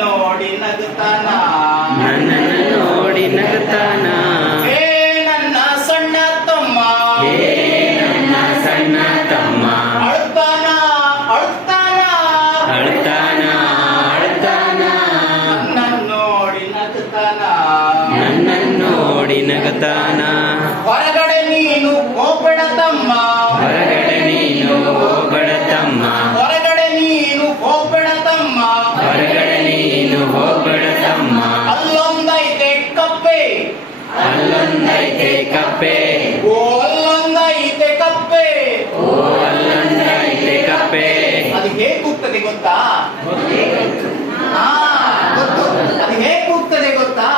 ನೋಡಿ ನಗುತ್ತಾನ, ನನ್ನನ್ನು ನೋಡಿ ನಗುತ್ತಾನ. ಹೇ ನನ್ನ ಸಣ್ಣ ತಮ್ಮ, ಹೇ ನನ್ನ ಸಣ್ಣ ತಮ್ಮ, ಅಳ್ತಾನ ಅಳ್ತಾನ ಅಳ್ತಾನ ಅಳ್ತಾನ, ನನ್ನನ್ನು ನೋಡಿ ನಗುತ್ತಾನ. ನನ್ನನ್ನು ನೋಡಿ ನಗುತ್ತಾನ. ಹೊರಗಡೆ ನೀನು ಹೋಗ್ಬೇಡ ತಮ್ಮ, ಹೊರಗಡೆ ನೀನು ಹೋಗ್ಬೇಡ ತಮ್ಮ, ಹೊರಗಡೆ ನೀನು ಹೋಗ್ಬೇಡ ತಮ್ಮ, ಹೊರಗಡೆ ನೀನು ಹೋಗ್ಬೇಡ ತಮ್ಮ. ಅಲ್ಲೊಂದೈತೆ ಕಪ್ಪೆ, ಅಲ್ಲೊಂದೈತೆ ಕಪ್ಪೆ, ಓ ಅಲ್ಲೊಂದೈತೆ ಕಪ್ಪೆ. ಓ ಅಲ್ಲೊಂದೈತೆ ಕಪ್ಪೆ. ಅದು ಹೇಗೆ ಕೂಗ್ತದೆ ಗೊತ್ತಾ? ಹಾ ಗೊತ್ತು. ಅದು ಹೇಗೆ ಕೂಗ್ತದೆ ಗೊತ್ತಾ?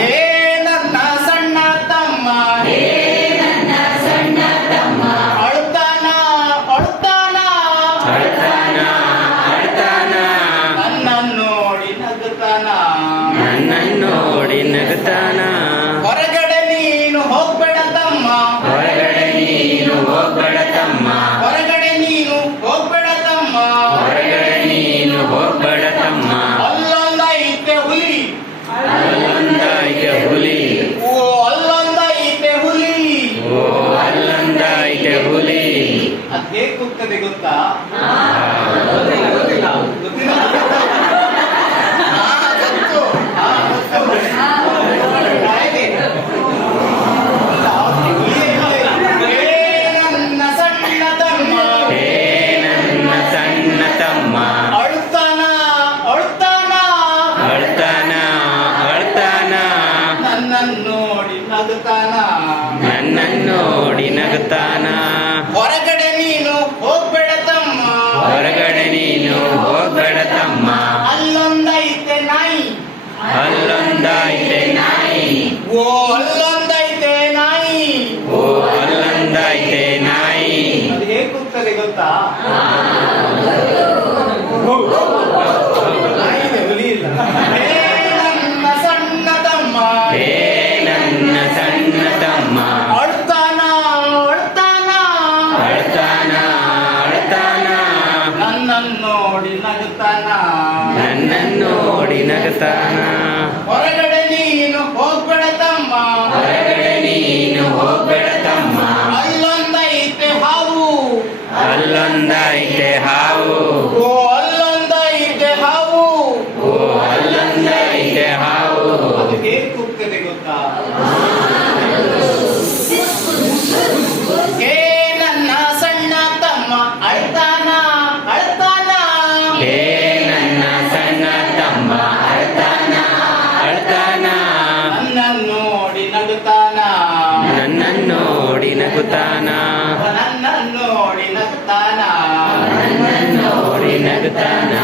ಹೇ ನನ್ನ ಸಣ್ಣ ತಮ್ಮ, ಹೇ ನನ್ನ ಸಣ್ಣ ತಮ್ಮ, ಅಳ್ತಾನ ಅಳ್ತಾನ ಅಳ್ತಾನ ಅಳ್ತಾನ, ನನ್ನನ್ನು ನೋಡಿ ನಗುತ್ತಾನ. ನನ್ನನ್ನು ನೋಡಿ ನಗುತ್ತಾನ. ಹೊರಗಡೆ ನೀನು ಹೋಗ್ಬೇಡ ತಮ್ಮ, ಹೊರಗಡೆ ನೀನು ಹೋಗ್ಬೇಡ ತಮ್ಮ, ಹೊರಗಡೆ ನೀನು ಹೋಗ್ಬೇಡ ತಮ್ಮ, ಹೊರಗಡೆ ನೀನು ಹೋಗ್ಬೇಡ ತಮ್ಮ. ಅಲ್ಲೊಂದೈತೆ ಹುಲಿ, ಅಲ್ಲೊಂದೈತೆ ಹುಲಿ, ಓ ಅಲ್ಲೊಂದೈತೆ ಹುಲಿ. ಓ ಅಲ್ಲೊಂದೈತೆ ಹುಲಿ. ಅದ್ ಹೇಗೆ ಕೂಗ್ತದೆ ಗೊತ್ತಾ? ಗೊತ್ತಿಲ್ಲ? ಹಾ, ಗೊತ್ತು. ಹಾ, ಗೊತ್ತು. ಹಾಗೆ. ಹೇ ನನ್ನ ಸಣ್ಣ ತಮ್ಮ, ಹೇ ನನ್ನ ಸಣ್ಣ ತಮ್ಮ, ಅಳ್ತಾನ ಅಳ್ತಾನ ಅಳ್ತಾನ ಅಳ್ತಾನ, ನನ್ನನ್ನು ನೋಡಿ ನಗುತ್ತಾನ. ನನ್ನನ್ನು ನೋಡಿ ನಗುತ್ತಾನ. ಹೊರಗಡೆ ನೀನು ಹೋಗ್ಬೇಡ ತಮ್ಮ, ಹೊರಗಡೆ ನೀನು ಹೋಗ್ಬೇಡ ತಮ್ಮ, ಅಲ್ಲೊಂದೈತೆ ನಾಯಿ, ಅಲ್ಲೊಂದೈತೆ ನಾಯಿ, ಓ ಅಲ್ಲೊಂದೈತೆ ನಾಯಿ. ಓ ಅಲ್ಲೊಂದೈತೆ ನಾಯಿ. ಅದು ಹೇಗೆ ಕೂಗ್ತದೆ ಗೊತ್ತಾ? ನಾಯಿ ಇದೆ, ಹುಲಿ ಇಲ್ಲ. ಹೇ ನನ್ನ ಸಣ್ಣ ತಮ್ಮ, ಹೇ ನನ್ನ ಸಣ್ಣ ತಮ್ಮ, ಅಳ್ತಾನ ಅಳ್ತಾನ ಅಳ್ತಾನ ಅಳ್ತಾನ, ನನ್ನನ್ನು ನೋಡಿ ನಗುತ್ತಾನ. ನನ್ನನ್ನು ನೋಡಿ ನಗುತ್ತಾನ. ಹೊರಗಡೆ ನೀನು ಹೋಗ್ಬೇಡ ತಮ್ಮ, ಹೊರಗಡೆ ನೀನು ಹೋಗ್ಬೇಡ ತಮ್ಮ, ಅಲ್ಲೊಂದೈತೆ ಹಾವು, ಅಲ್ಲೊಂದೈತೆ ಹಾವು, ಓ ಅಲ್ಲೊಂದೈತೆ ಹಾವು. ಓ ಅಲ್ಲೊಂದೈತೆ ಹಾವು. ಅದು ಹೇಗೆ ಕೂಗ್ತದೆ ಗೊತ್ತಾ? ಹೇ ನನ್ನ ಸಣ್ಣ ತಮ್ಮ, ಅಳ್ತಾನ ಅಳ್ತಾನ ಹೇ ನನ್ನ ಸಣ್ಣ ತಮ್ಮ, ಅಳ್ತಾನ ಅಳ್ತಾನ, ನನ್ನನ್ನು ನೋಡಿ ನಗುತ್ತಾನ. ನನ್ನನ್ನು ನೋಡಿ ನಗುತ್ತಾನ. ನನ್ನನ್ನು ನೋಡಿ ನಗುತ್ತಾನ. ನನ್ನನ್ನು ನೋಡಿ ನಗುತ್ತಾನ.